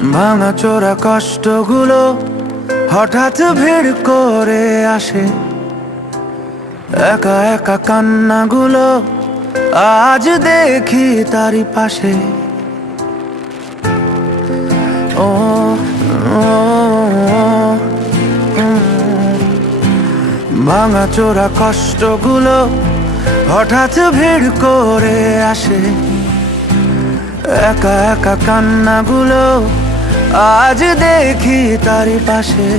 ভাঙাচোরা কষ্টগুলো হঠাৎ ভিড় করে আসে, একা একা কান্নাগুলো আজ দেখি তারই পাশে। ও ভাঙাচোরা কষ্টগুলো হঠাৎ ভিড় করে আসে, একা একা কান্নাগুলো আজ দেখি তারই পাশে।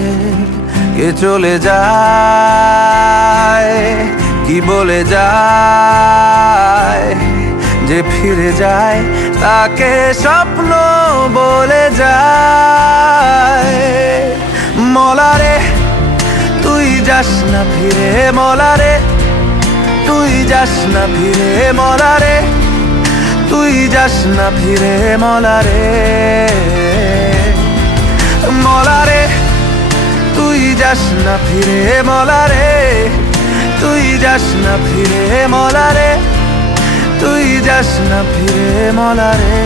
কে চলে যায়, কি বলে যায়, যে ফিরে যায় তাকে স্বপ্ন বলে যায়। মলারে তুই যাস না ফিরে, মলারে তুই যাস না ফিরে, মলারে তুই যাস না ফিরে, মলারে মলারে তুই যাস না ফিরে, মলারে তুই যাস না ফিরে, মলারে তুই যাস না ফিরে, মলারে।